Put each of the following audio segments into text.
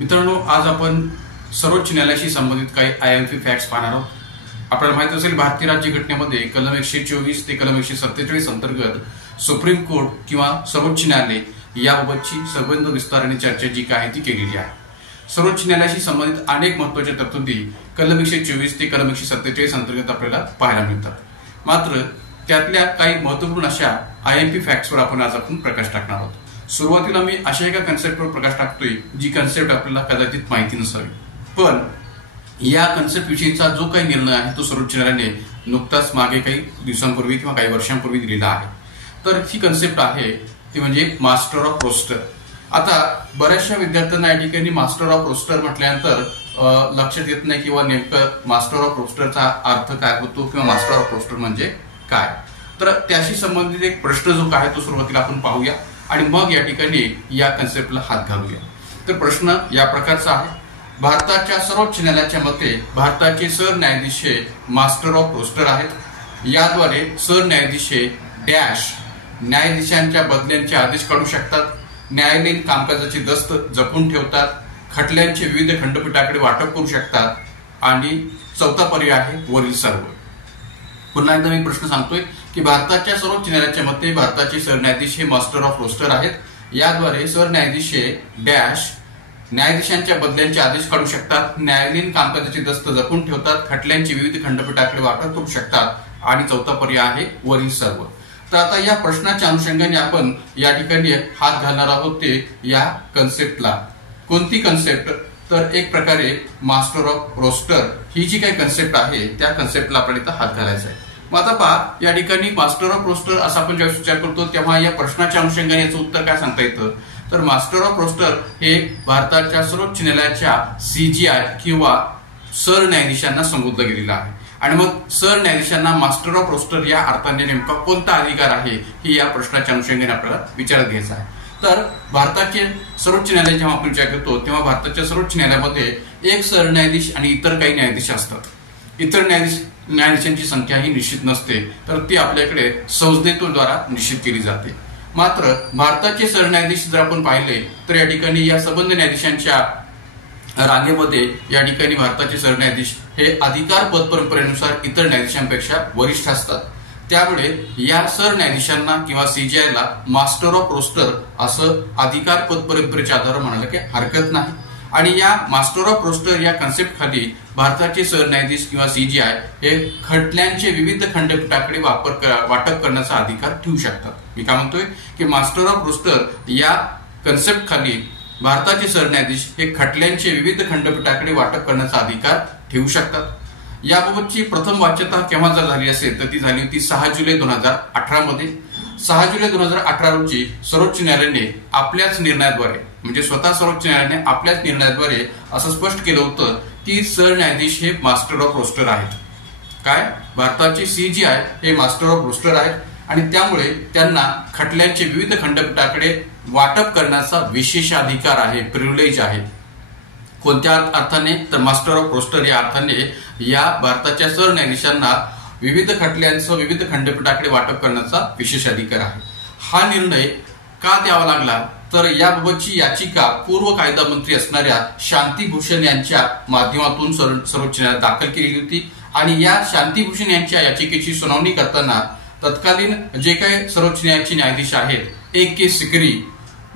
मित्रांनो, आज आपण सर्वोच्च न्यायालयाशी संबंधित काही आयएमपी फॅक्ट्स पाहणार आहोत. आपल्याला माहित असेल भारतीय राज्यघटनेमध्ये कलम 124 ते कलम 147 अंतर्गत सुप्रीम कोर्ट किंवा सर्वोच्च न्यायालय याबाबतची संबंध विस्ताराने चर्चा जी काय ती केलेली आहे. सर्वोच्च न्यायालयाशी संबंधित अनेक महत्त्वाच्या तरतुदी कलम 124 ते कलम 147 अंतर्गत आपल्याला पाहायला मिळतात. मात्र त्यातल्या काही महत्त्वपूर्ण अशा आयएमपी फॅक्ट्सवर आज आपण प्रकाश टाकणार आहोत. सुरुवातीला मी अशा एका कन्सेप्टवर प्रकाश टाकतोय जी कन्सेप्ट आपल्याला कदाचित माहिती नसावी, पण या कन्सेप्ट विषयीचा जो काही निर्णय आहे तो सर्वोच्च न्यायालयाने नुकताच मागे काही दिवसांपूर्वी किंवा काही वर्षांपूर्वी दिलेला आहे. तर ही कन्सेप्ट आहे ती म्हणजे मास्टर ऑफ रोस्टर. आता बऱ्याचशा विद्यार्थ्यांना या ठिकाणी मास्टर ऑफ रोस्टर म्हटल्यानंतर लक्षात येत नाही किंवा नेमकं मास्टर ऑफ रोस्टरचा अर्थ काय होतो किंवा मास्टर ऑफ रोस्टर म्हणजे काय. तर त्याशी संबंधित एक प्रश्न जो काय तो सुरुवातीला आपण पाहूया आणि मग या ठिकाणी या कन्सेप्टला हात घालूया. तर प्रश्न या प्रकारचा आहे. भारताच्या सर्वोच्च न्यायालयाच्या मते भारताचे सरन्यायाधीश हे मास्टर ऑफ रोस्टर आहेत. याद्वारे सरन्यायाधीश हे डॅश न्यायाधीशांच्या बदल्यांचे आदेश काढू शकतात, न्यायालयीन कामकाजाची दस्त जपून ठेवतात, खटल्यांचे विविध खंडपीठाकडे वाटप करू शकतात आणि चौथा पर्याय आहे वरील सर्व. पुन्हा एकदा मी प्रश्न सांगतोय की भारताच्या सर्वोच्च न्यायालयाच्या मते भारताचे सरन्यायाधीश हे मास्टर ऑफ रोस्टर आहेत. याद्वारे सरन्यायाधीश हे डॅश न्यायाधीशांच्या बदल्यांचे आदेश काढू शकतात, न्यायालयीन कामकाजाची दस्त जपून ठेवतात, खटल्यांची विविध खंडपीठाकडे वाटप करू शकतात आणि चौथा पर्याय आहे वरील सर्व. तर आता या प्रश्नाच्या अनुषंगाने आपण या ठिकाणी हात घालणार आहोत ते या कन्सेप्टला. कोणती कन्सेप्ट? तर एक प्रकारे मास्टर ऑफ रोस्टर ही जी काही कन्सेप्ट आहे त्या कन्सेप्टला आपल्याला इथं हात घालायचा आहे. मग आता पहा, या ठिकाणी मास्टर ऑफ रोस्टर असा आपण ज्यावेळेस विचार करतो तेव्हा या प्रश्नाच्या अनुषंगाने याचं उत्तर काय सांगता येतं. तर मास्टर ऑफ रोस्टर हे भारताच्या सर्वोच्च न्यायालयाच्या सीजीआय किंवा सरन्यायाधीशांना संबोधलं गेलेलं आहे. आणि मग सरन्यायाधीशांना मास्टर ऑफ रोस्टर या अर्थाने नेमका कोणता अधिकार आहे ही या प्रश्नाच्या अनुषंगाने आपल्याला विचारात घ्यायचा आहे. तर भारताचे सर्वोच्च न्यायालय जेव्हा आपण विचार करतो तेव्हा भारताच्या सर्वोच्च न्यायालयामध्ये एक सरन्यायाधीश आणि इतर काही न्यायाधीश असतात. इतर न्यायाधीशांची संख्या ही निश्चित नसते, तर ती आपल्याकडे संसदेद्वारा निश्चित केली जाते. मात्र भारताचे सरन्यायाधीश जर आपण पाहिले तर या ठिकाणी या संबंध न्यायाधीशांच्या रांगेमध्ये या ठिकाणी भारताचे सरन्यायाधीश हे अधिकार पद परंपरेनुसार इतर न्यायाधीशांपेक्षा वरिष्ठ असतात. त्यामुळे या सरन्यायाधीशांना किंवा सीजीआयला मास्टर ऑफ रोस्टर असं अधिकार पद परंपरेच्या आधारावर म्हणायला काही हरकत नाही. आणि या मास्टर ऑफ रोस्टर या कन्सेप्ट खाली भारताचे सरन्यायाधीश किंवा सीजीआय हे खटल्यांचे विविध खंडपीठाकडे वाटप करण्याचा अधिकार ठेवू शकतात. मी काय म्हणतोय की मास्टर ऑफ रोस्टर या कन्सेप्ट खाली भारताचे सरन्यायाधीश हे खटल्यांचे विविध खंडपीठाकडे वाटप करण्याचा अधिकार ठेवू शकतात. याबाबतची प्रथम वाच्यता केव्हा जर झाली असेल तर ती झाली होती 6 जुलै 2018 मध्ये. 6 जुलै 2018 रोजी सर्वोच्च न्यायालयाने आपल्याच निर्णयाद्वारे म्हणजे स्वतः सर्वोच्च न्यायालयाने आपल्याच निर्णयाद्वारे असं स्पष्ट केलं होतं की सरन्यायाधीश हे मास्टर ऑफ रोस्टर आहेत. काय? भारताचे सीजीआय हे मास्टर ऑफ रोस्टर आहेत आणि त्यामुळे त्यांना खटल्यांचे विविध खंडपीठाकडे वाटप करण्याचा विशेष अधिकार आहे, प्रिव्हिलेज आहे. कोणत्या अर्थाने? तर मास्टर ऑफ रोस्टर या अर्थाने या भारताच्या सरन्यायाधीशांना विविध खटल्यांचं विविध खंडपीठाकडे वाटप करण्याचा विशेष अधिकार आहे. हा निर्णय का द्यावा लागला? तर याबाबतची याचिका पूर्व कायदा मंत्री असणाऱ्या शांतीभूषण यांच्या माध्यमातून सर्वोच्च न्यायालयात दाखल केली होती आणि या शांतीभूषण यांच्या याचिकेची सुनावणी करताना तत्कालीन जे काही सर्वोच्च न्यायालयाचे न्यायाधीश आहेत AK सिकरी,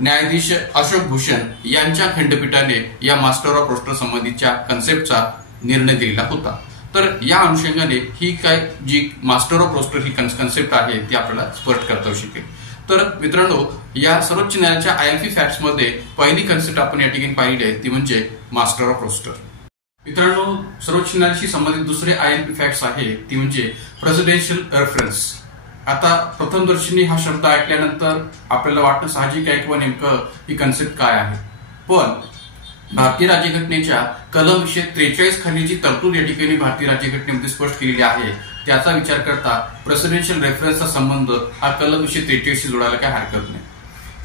न्यायाधीश अशोक भूषण यांच्या खंडपीठाने या मास्टर ऑफ रोस्टर संबंधीच्या कन्सेप्टचा निर्णय दिलेला होता. तर या अनुषंगाने ही काय जी मास्टर ऑफ रोस्टर ही कन्सेप्ट आहे ती आपल्याला स्पष्ट करता येऊ शकेल. तर मित्रांनो, या सर्वोच्च न्यायालयाच्या आयएमपी फॅक्ट्स मध्ये पहिली कन्सेप्ट आपण या ठिकाणी पाहिली आहे ती म्हणजे मास्टर ऑफ रोस्टर. मित्रांनो, सर्वोच्च न्यायालयाशी संबंधित दुसरे आयएमपी फॅक्ट्स आहे ती म्हणजे प्रेसिडेन्शियल रेफरन्स. आता प्रथमदर्शनी हा शब्द ऐकल्यानंतर आपल्याला वाटणं साहजिक आहे किंवा नेमकं ही कन्सेप्ट काय आहे. पण भारतीय राज्यघटनेच्या कलम 143 खाली जी तरतूद या ठिकाणी भारतीय राज्यघटनेमध्ये स्पष्ट केलेली आहे त्याचा विचार करता प्रेसिडेन्शियल रेफरन्सचा संबंध हा कलम 143 शी जोडायला काही हरकत नाही.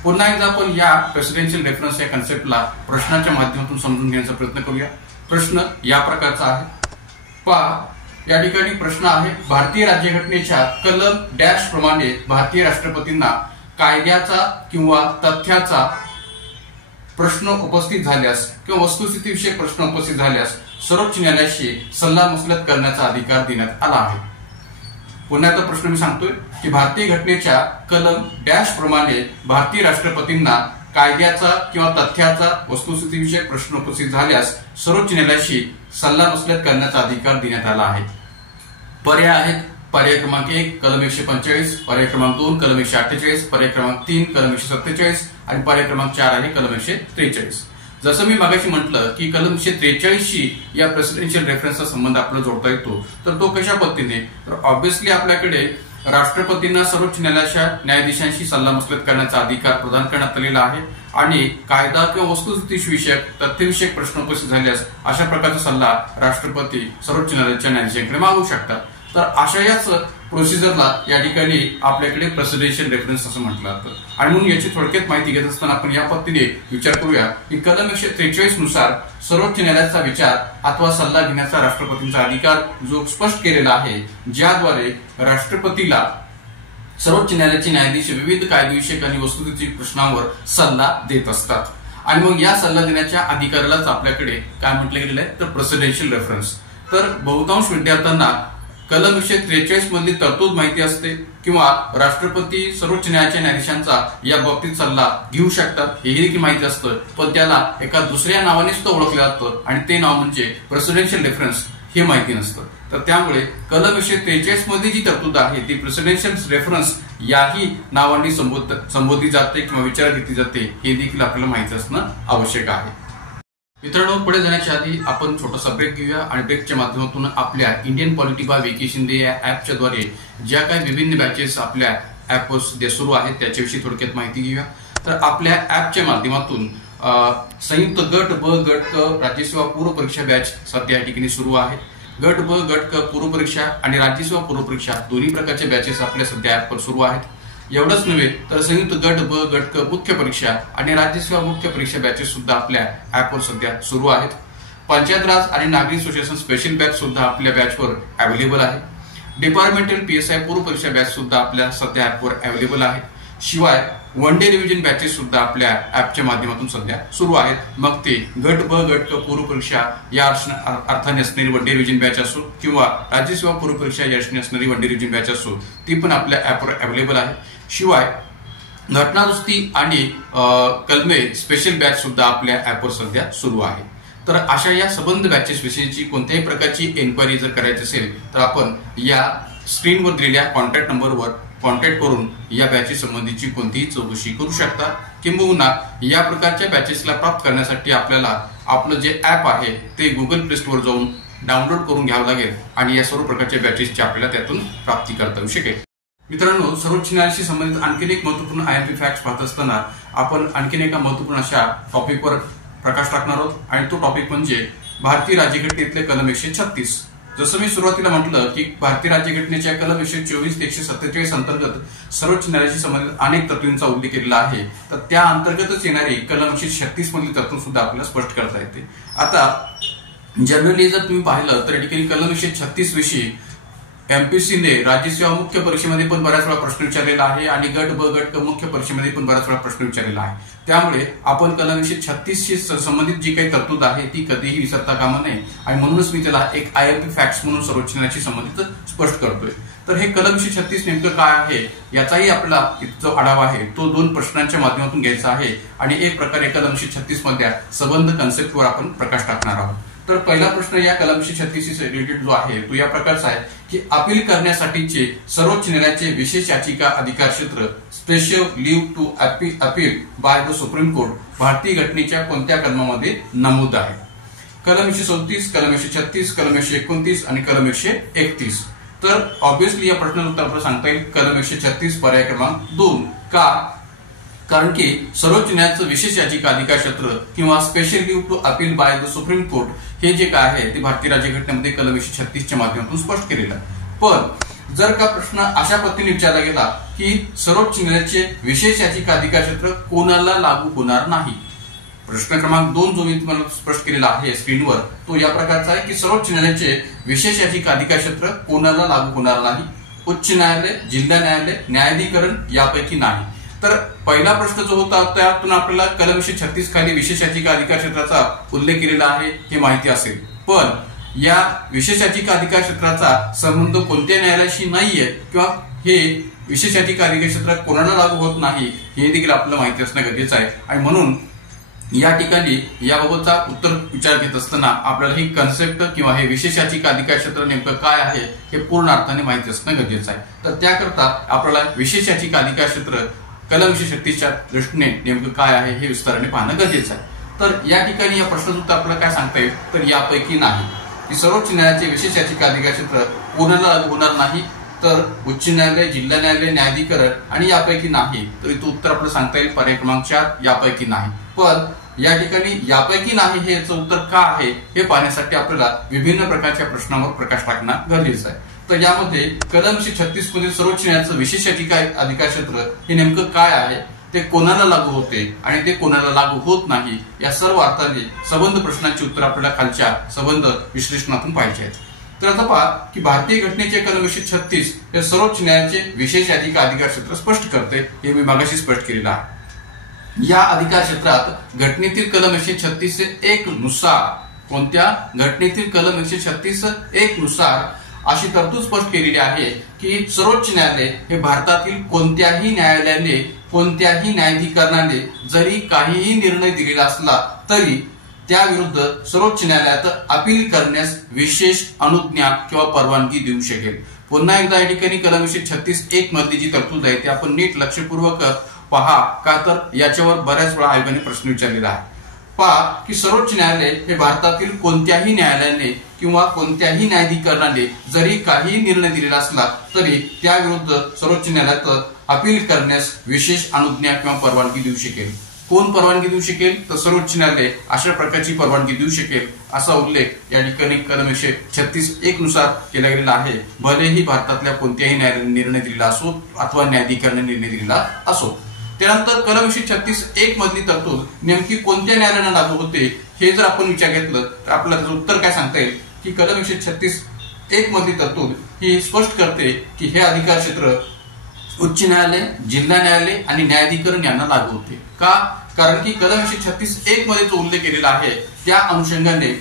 पुन्हा एकदा आपण या प्रेसिडेन्शियल रेफरन्स या कन्सेप्टला प्रश्नाच्या माध्यमातून समजून घेण्याचा प्रयत्न करूया. प्रश्न या प्रकारचा आहे. पहा, या ठिकाणी प्रश्न आहे भारतीय राज्यघटनेच्या कलम डॅश प्रमाणे भारतीय राष्ट्रपतींना कायद्याचा किंवा तथ्याचा प्रश्न उपस्थित झाल्यास किंवा वस्तुस्थितीविषयक प्रश्न उपस्थित झाल्यास सर्वोच्च न्यायालयाशी सल्लामसलत करण्याचा अधिकार देण्यात आला आहे. पुन्हा एकदा प्रश्न मी सांगतोय की भारतीय घटनेच्या कलम डॅश प्रमाणे भारतीय राष्ट्रपतींना कायद्याचा किंवा तथ्याचा वस्तुस्थितीविषयक प्रश्न उपस्थित झाल्यास सर्वोच्च न्यायालयाशी सल्लामसलत करण्याचा अधिकार देण्यात आला आहे. पर्याय आहेत पर्याय क्रमांक 1 कलम 145, पर्याय क्रमांक 2 कलम 148, पर्याय क्रमांक 3 कलम 147 आणि पर्याय क्रमांक 4 आहे कलम 143. जसं मी मागाशी म्हटलं की कलम 143 शी या प्रेसिडेन्शियल रेफरन्सचा संबंध आपल्याला जोडता येतो. तर तो कशा पद्धतीने, तर ऑब्व्हियसली आपल्याकडे राष्ट्रपतींना सर्वोच्च न्यायालयाच्या न्यायाधीशांशी सल्लामसलत करण्याचा अधिकार प्रदान करण्यात आलेला आहे आणि कायदा किंवा वस्तुस्थितीविषयक तथ्यविषयक प्रश्न उपस्थित झाल्यास अशा प्रकारचा सल्ला राष्ट्रपती सर्वोच्च न्यायालयाच्या न्यायाधीशांकडे मागू शकतात. तर अशा याच प्रोसिजरला या ठिकाणी आपल्याकडे प्रेसिडेन्शियल रेफरन्स असं म्हटलं जातं. आणि म्हणून याची थोडक्यात माहिती घेत असताना आपण या पद्धतीने विचार करूया की कलम 143 नुसार सर्वोच्च न्यायालयाचा विचार अथवा सल्ला घेण्याचा राष्ट्रपतींचा अधिकार जो स्पष्ट केलेला आहे, ज्याद्वारे राष्ट्रपतीला सर्वोच्च न्यायालयाचे न्यायाधीश विविध कायदेविषयक आणि वस्तुस्थिती प्रश्नांवर सल्ला देत असतात. आणि मग या सल्ला देण्याच्या अधिकारालाच आपल्याकडे काय म्हटलं गेलेलं आहे, तर प्रेसिडेन्शियल रेफरन्स. तर बहुतांश विद्यार्थ्यांना कलम 143 मधली तरतूद माहिती असते किंवा राष्ट्रपती सर्वोच्च न्यायालयाच्या न्यायाधीशांचा या बाबतीत सल्ला घेऊ शकतात हे देखील माहिती असतं, पण त्याला एका दुसऱ्या नावाने सुद्धा ओळखलं जातं आणि ते नाव म्हणजे प्रेसिडेन्शियल रेफरन्स हे माहिती नसतं. तर त्यामुळे कलम 143 मध्ये जी तरतूद आहे ती प्रेसिडेन्शियल रेफरन्स याही नावाने संबोधली जाते किंवा विचारात घेतली जाते हे देखील आपल्याला माहिती असणं आवश्यक आहे. मित्रांनो, पुढे जाण्याच्या आधी आपण छोटासा ब्रेक घेऊया आणि ब्रेकच्या माध्यमातून आपल्या Indian polity by V K Shinde या ऍपच्या द्वारे ज्या काही विभिन्न बॅचेस आपल्या ऍपवर सध्या सुरू आहेत त्याच्याविषयी थोडक्यात माहिती घेऊया. तर आपल्या ऍपच्या माध्यमातून संयुक्त गट ब गट क राज्यसेवा पूर्व परीक्षा बॅच सध्या या ठिकाणी सुरू आहे. गट ब गट क पूर्व परीक्षा आणि राज्यसेवा पूर्व परीक्षा दोन्ही प्रकारच्या बॅचेस आपल्या सध्या ऍपवर सुरू आहेत. एवढंच नव्हे तर संयुक्त गट ब गट क मुख्य परीक्षा आणि राज्यसेवा मुख्य परीक्षा बॅचेस सुद्धा आपल्या ऍपवर सध्या सुरू आहेत. पंचायत राज आणि नागरी सुशासन स्पेशल बॅच सुद्धा आपल्या बॅचवर अवेलेबल आहे. डिपार्टमेंटल PSI पूर्व परीक्षा बॅच सुद्धा आपल्या सध्या ऍपवर अवेलेबल आहे. शिवाय वन डे रिव्हिजन बॅचेस सुद्धा आपल्या ऍपच्या माध्यमातून सध्या सुरू आहेत. मग ते गट ब गट क पूर्व परीक्षा या अर्थाने असणारी वन डे रिव्हिजन बॅच असो किंवा राज्यसेवा पूर्व परीक्षा या अर्थाने असणारी वन डे रिव्हिजन बॅच असो, ती पण आपल्या ऍपवर अवेलेबल आहे. शिवाय घटनादुरुस्ती आणि कलमे स्पेशल बॅच सुद्धा आपल्या ऍपवर सध्या सुरू आहे. तर अशा या संबंध बॅचेस विषयीची कोणत्याही प्रकारची एन्क्वायरी जर करायची असेल तर आपण या स्क्रीनवर दिलेल्या कॉन्टॅक्ट नंबरवर कॉन्टॅक्ट करून या बॅचेस संबंधीची कोणतीही चौकशी करू शकता. किंबहुना या प्रकारच्या बॅचेसला प्राप्त करण्यासाठी आपल्याला आपलं जे ऍप आहे ते गुगल प्ले स्टोअर जाऊन डाउनलोड करून घ्यावं लागेल आणि या सर्व प्रकारच्या बॅचेसची आपल्याला त्यातून प्राप्ती करता येऊ शकेल. मित्रांनो, सर्वोच्च न्यायालयाशी संबंधित आणखीन एक महत्वपूर्ण IMP फॅक्ट्स पाहत असताना आपण आणखीन एका महत्वपूर्ण अशा टॉपिकवर प्रकाश टाकणार आहोत आणि तो टॉपिक म्हणजे भारतीय राज्यघटनेतले कलम 136. जसं मी सुरुवातीला म्हटलं की भारतीय राज्यघटनेच्या कलम 124 ते 147 अंतर्गत सर्वोच्च न्यायालयाशी संबंधित अनेक तरतुदींचा उल्लेख केलेला आहे. तर त्या अंतर्गतच येणारी कलम 136 मधली तरतूद सुद्धा आपल्याला स्पष्ट करता येते. आता जनरली जर तुम्ही पाहिलं तर या ठिकाणी कलम 136 विषयी MPSCने राज्यसेवा मुख्य परीक्षेमध्ये पण बऱ्याच वेळा प्रश्न विचारलेला आहे आणि गट ब गट क मुख्य परीक्षेमध्ये पण बऱ्याच वेळा प्रश्न विचारलेला आहे. त्यामुळे आपण कलम 136 शी संबंधित जी काही तरतूद आहे ती कधीही विसरता कामा नये आणि म्हणूनच मी त्याला एक IMP फॅक्ट्स म्हणून सर्वोच्च न्यायालयाशी संबंधित स्पष्ट करतोय. तर हे कलम 136 नेमकं काय आहे याचाही आपला जो आढावा आहे तो दोन प्रश्नांच्या माध्यमातून घ्यायचा आहे आणि एक प्रकारे कलम 136 मधल्या संबंध कन्सेप्टवर आपण प्रकाश टाकणार आहोत. तर पहिला प्रश्न या कलम 136 शी रिलेटेड जो आहे तो या प्रकारचा आहे की अपील करण्यासाठीचे सर्वोच्च न्यायालयाचे विशेष याचिका अधिकार क्षेत्र special leave to appeal by the supreme Court भारतीय घटनेच्या कोणत्या कलमामध्ये नमूद आहे. कलम 137, कलम 136, कलम 129 आणि कलम 131. तर ऑब्व्हियसली या प्रश्नाचं उत्तर आपल्याला सांगता येईल कलम 136 पर्याय क्रमांक 2. का? कारण की सर्वोच्च न्यायालयाचं विशेष याचिका अधिकार क्षेत्र किंवा special leave to appeal by the supreme court हे जे काय आहे ते भारतीय राज्यघटनेमध्ये कलम 136 च्या माध्यमातून स्पष्ट केलेलं आहे. पण जर का प्रश्न अशा पद्धतीने विचारला गेला की सर्वोच्च न्यायालयाचे विशेष याचिका अधिकार क्षेत्र कोणाला लागू होणार नाही, प्रश्न क्रमांक 2 जो मी तुम्हाला स्पष्ट केलेला आहे स्क्रीनवर तो या प्रकारचा आहे की सर्वोच्च न्यायालयाचे विशेष याचिका अधिकार क्षेत्र कोणाला लागू होणार नाही, उच्च न्यायालय, जिल्हा न्यायालय, न्यायाधिकरण यापैकी नाही. तर पहिला प्रश्न जो होता त्यातून आपल्याला कलम 136 खाली विशेष याचिका अधिकार क्षेत्राचा उल्लेख केलेला आहे हे माहिती असेल, पण या विशेष याचिका अधिकार क्षेत्राचा संबंध कोणत्या न्यायालयाशी नाहीये किंवा हे विशेष याचिका अधिकार क्षेत्र कोणाला लागू होत नाही हे देखील आपल्याला माहिती असणं गरजेचं आहे। आणि म्हणून या ठिकाणी याबाबतचा उत्तर विचार घेत असताना आपल्याला ही कन्सेप्ट किंवा हे विशेष याचिका अधिकार क्षेत्र नेमकं काय आहे हे पूर्ण अर्थाने माहिती असणं गरजेचं आहे। तर त्याकरता आपल्याला विशेष याचिका अधिकार क्षेत्र कलम 136च्या दृष्टीने नेमकं काय आहे हे विस्ताराने पाहणं गरजेचं आहे। तर या ठिकाणी या प्रश्नाचं उत्तर आपल्याला काय सांगता येईल, तर यापैकी नाही की सर्वोच्च न्यायालयाचे विशेष याचिका अधिकार क्षेत्र कोणाला लागू होणार नाही, तर उच्च न्यायालय, जिल्हा न्यायालय, न्यायाधिकरण आणि यापैकी नाही। तर इथं उत्तर आपल्याला सांगता येईल पर्याय क्रमांक 4 यापैकी नाही। पण या ठिकाणी यापैकी नाही हे याचं उत्तर का आहे हे पाहण्यासाठी आपल्याला विभिन्न प्रकारच्या प्रश्नांवर प्रकाश टाकणं गरजेचं आहे। तर यामध्ये कलम 136 मध्ये सर्वोच्च न्यायालयाचं विशेष याचिका अधिकार क्षेत्र हे नेमकं काय आहे, ते कोणाला लागू होते आणि ते कोणाला लागू होत नाही, या सर्व अर्थाने संबंध प्रश्नांची उत्तर आपल्याला खालच्या संबंध विश्लेषणातून पाहिजे आहेत। तर आता पहा की भारतीय घटनेचे कलम 136 हे सर्वोच्च न्यायालयाचे विशेष याचिका अधिकार क्षेत्र स्पष्ट करते, हे मी मागाशी स्पष्ट केलेलं आहे। या अधिकार क्षेत्रात घटनेतील कलम 136(1) नुसार, कोणत्या घटनेतील कलम 136(1) नुसार अशी तरतूद स्पष्ट केलेली आहे की सर्वोच्च न्यायालय हे भारतातील कोणत्याही न्यायालयाने, कोणत्याही न्यायाधिकरणाने जरी काहीही निर्णय दिलेला असला तरी त्याविरुद्ध सर्वोच्च न्यायालयात अपील करण्यास विशेष अनुज्ञा किंवा परवानगी देऊ शकेल। पुन्हा एकदा या ठिकाणी कलम 136(1) मधली जी तरतूद आहे ती आपण नीट लक्षपूर्वक पहा, का तर याच्यावर बऱ्याच वेळा आयोगाने प्रश्न विचारलेला आहे। पहा की सर्वोच्च न्यायालय हे भारतातील कोणत्याही न्यायालयाने किंवा कोणत्याही न्यायाधिकरणाने जरी काही निर्णय दिलेला असला तरी त्याविरुद्ध सर्वोच्च न्यायालयात अपील करण्यास विशेष अनुज्ञा किंवा परवानगी देऊ शकेल। कोण परवानगी देऊ शकेल, तर सर्वोच्च न्यायालय अशा प्रकारची परवानगी देऊ शकेल असा उल्लेख या ठिकाणी कलम 136(1) नुसार केला गेलेला आहे, भलेही भारतातल्या कोणत्याही न्यायालयाने निर्णय दिलेला असो अथवा न्यायाधिकरणाने निर्णय दिलेला असो। त्यानंतर कलम 136(1) मधली तरतूद नेमकी कोणत्या न्यायालयाला लागू होते हे जर आपण विचार घेतलं तर आपल्याला त्याचं उत्तर काय सांगता येईल की कलम 136(1) मधली तरतूद ही स्पष्ट करते की हे अधिकार क्षेत्र उच्च न्यायालय, जिल्हा न्यायालय आणि न्यायाधिकरण यांना लागू होते। का? कारण की कलम 136(1) मध्ये जो उल्लेख केलेला आहे त्या अनुषंगाने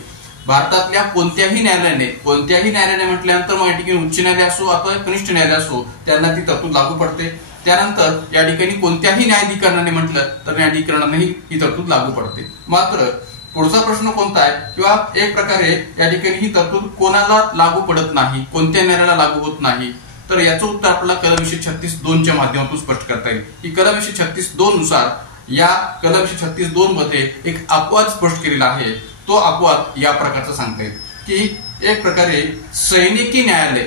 भारतातल्या कोणत्याही न्यायालयाने म्हटल्यानंतर मग या ठिकाणी उच्च न्यायालय असो अथवा कनिष्ठ न्यायालय असो त्यांना ती तरतूद लागू पडते। त्यानंतर या ठिकाणी कोणत्याही न्यायाधिकरणाने म्हटलं तर न्यायाधिकरणानेही ही तरतूद लागू पडते। मात्र पुढचा प्रश्न कोणता आहे किंवा एक प्रकारे या ठिकाणी ही तरतूद कोणाला लागू पडत नाही, कोणत्या न्यायालयाला लागू होत नाही, तर याचं उत्तर आपल्याला कलम 136(2) च्या माध्यमातून स्पष्ट करता येईल की कलम 136(2) नुसार या कलम 136(2) मध्ये एक अपवाद स्पष्ट केलेला आहे। तो अपवाद या प्रकारचा सांगता येईल की एक प्रकारे सैनिकी न्यायालय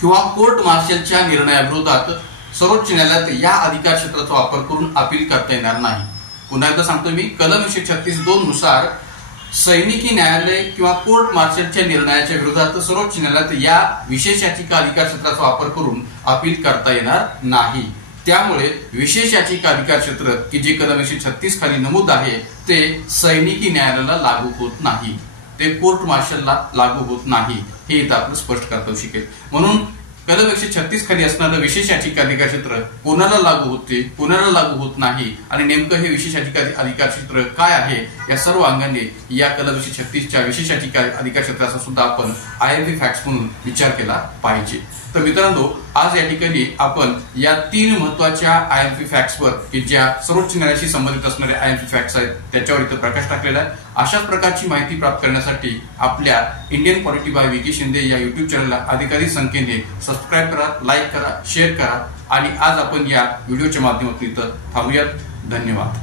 किंवा कोर्ट मार्शलच्या निर्णयाविरोधात सर्वोच्च न्यायालयात या अधिकार क्षेत्राचा वापर करून अपील करता येणार नाही। पुन्हा एकदा सांगतो मी, कलम 136(2) नुसार सैनिकी न्यायालय किंवा कोर्ट मार्शलच्या निर्णयाच्या विरोधात सर्वोच्च न्यायालयात या विशेष याचिका अधिकार क्षेत्राचा वापर करून अपील करता येणार नाही। त्यामुळे विशेष याचिका अधिकार क्षेत्र की जे कलम 136 खाली नमूद आहे ते सैनिकी न्यायालयाला लागू होत नाही, ते कोर्ट मार्शलला लागू होत नाही, हे इथं आपण स्पष्ट करता शकेल। म्हणून कलम 136 खाली असणारं विशेष याचिका अधिकार क्षेत्र कोणाला लागू होते, कोणाला लागू होत नाही आणि नेमकं हे विशेष याचिका अधिकार क्षेत्र काय आहे या सर्व अंगाने या कलम 136च्या विशेष याचिका अधिकार क्षेत्राचा सुद्धा आपण IMP फॅक्ट्स म्हणून विचार केला पाहिजे। तर मित्रांनो, आज या ठिकाणी आपण या 3 महत्वाच्या IMP फॅक्ट्सवर की ज्या सर्वोच्च न्यायालयाशी संबंधित असणारे IMP फॅक्ट्स आहेत त्याच्यावर इथं प्रकाश टाकलेला आहे। अशाच प्रकारची माहिती प्राप्त करण्यासाठी आपल्या Indian polity bye Vicky Shinde या YouTube चॅनलला अधिकाधिक संख्येने सबस्क्राईब करा, लाईक करा, शेअर करा आणि आज आपण या व्हिडिओच्या माध्यमातून इथं थांबूयात। धन्यवाद।